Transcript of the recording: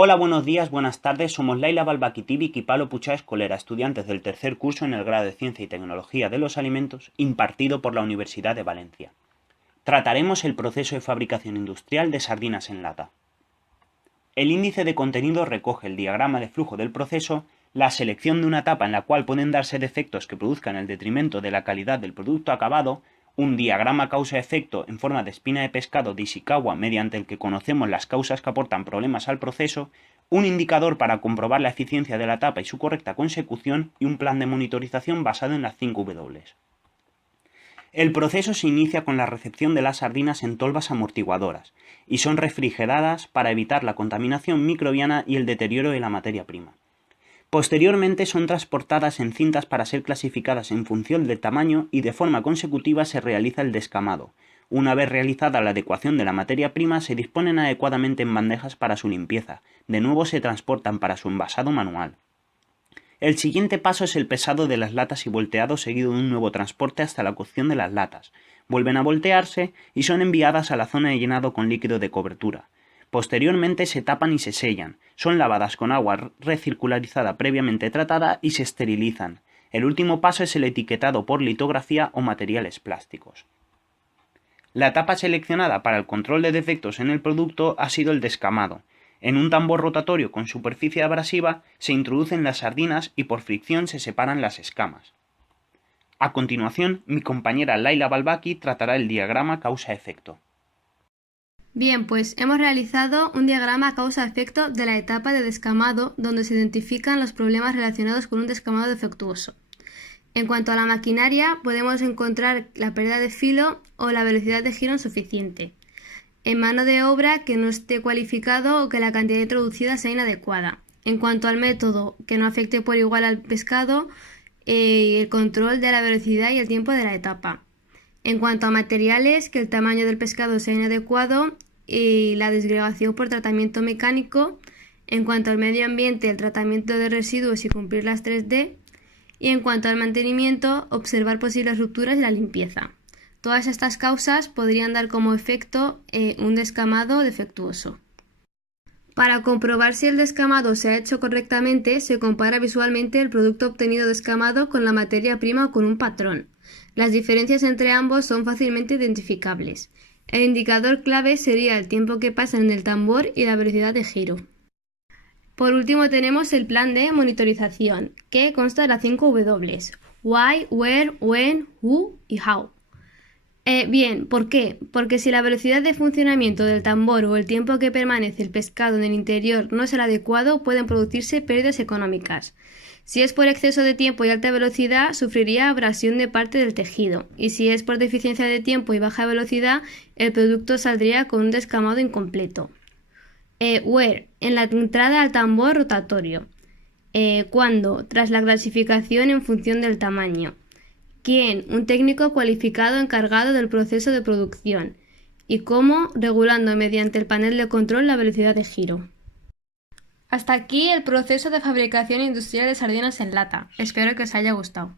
Hola, buenos días, buenas tardes. Somos Laila Balbaquitivic y Pablo Puchá Escolera, estudiantes del tercer curso en el grado de Ciencia y Tecnología de los Alimentos, impartido por la Universidad de Valencia. Trataremos el proceso de fabricación industrial de sardinas en lata. El índice de contenido recoge el diagrama de flujo del proceso, la selección de una etapa en la cual pueden darse defectos que produzcan el detrimento de la calidad del producto acabado, un diagrama causa-efecto en forma de espina de pescado de Ishikawa mediante el que conocemos las causas que aportan problemas al proceso, un indicador para comprobar la eficiencia de la etapa y su correcta consecución y un plan de monitorización basado en las 5 W. El proceso se inicia con la recepción de las sardinas en tolvas amortiguadoras y son refrigeradas para evitar la contaminación microbiana y el deterioro de la materia prima. Posteriormente son transportadas en cintas para ser clasificadas en función del tamaño y de forma consecutiva se realiza el descamado. Una vez realizada la adecuación de la materia prima se disponen adecuadamente en bandejas para su limpieza, de nuevo se transportan para su envasado manual. El siguiente paso es el pesado de las latas y volteado seguido de un nuevo transporte hasta la cocción de las latas. Vuelven a voltearse y son enviadas a la zona de llenado con líquido de cobertura. Posteriormente se tapan y se sellan, son lavadas con agua recircularizada previamente tratada y se esterilizan. El último paso es el etiquetado por litografía o materiales plásticos. La etapa seleccionada para el control de defectos en el producto ha sido el descamado. En un tambor rotatorio con superficie abrasiva se introducen las sardinas y por fricción se separan las escamas. A continuación, mi compañera Laila Balbaki tratará el diagrama causa-efecto. Bien, pues hemos realizado un diagrama causa-efecto de la etapa de descamado donde se identifican los problemas relacionados con un descamado defectuoso. En cuanto a la maquinaria, podemos encontrar la pérdida de filo o la velocidad de giro insuficiente. En mano de obra que no esté cualificado o que la cantidad introducida sea inadecuada. En cuanto al método, que no afecte por igual al pescado, el control de la velocidad y el tiempo de la etapa. En cuanto a materiales, que el tamaño del pescado sea inadecuado y la desgregación por tratamiento mecánico. En cuanto al medio ambiente, el tratamiento de residuos y cumplir las 3D. Y en cuanto al mantenimiento, observar posibles rupturas y la limpieza. Todas estas causas podrían dar como efecto un descamado defectuoso. Para comprobar si el descamado se ha hecho correctamente, se compara visualmente el producto obtenido descamado con la materia prima o con un patrón. Las diferencias entre ambos son fácilmente identificables. El indicador clave sería el tiempo que pasa en el tambor y la velocidad de giro. Por último tenemos el plan de monitorización, que consta de las 5 W: Why, Where, When, Who y How. Bien, ¿por qué? Porque si la velocidad de funcionamiento del tambor o el tiempo que permanece el pescado en el interior no es el adecuado, pueden producirse pérdidas económicas. Si es por exceso de tiempo y alta velocidad, sufriría abrasión de parte del tejido. Y si es por deficiencia de tiempo y baja velocidad, el producto saldría con un descamado incompleto. Where, en la entrada al tambor rotatorio. ¿Cuándo? Tras la clasificación en función del tamaño. ¿Quién? Un técnico cualificado encargado del proceso de producción. ¿Y cómo? Regulando mediante el panel de control la velocidad de giro. Hasta aquí el proceso de fabricación industrial de sardinas en lata. Espero que os haya gustado.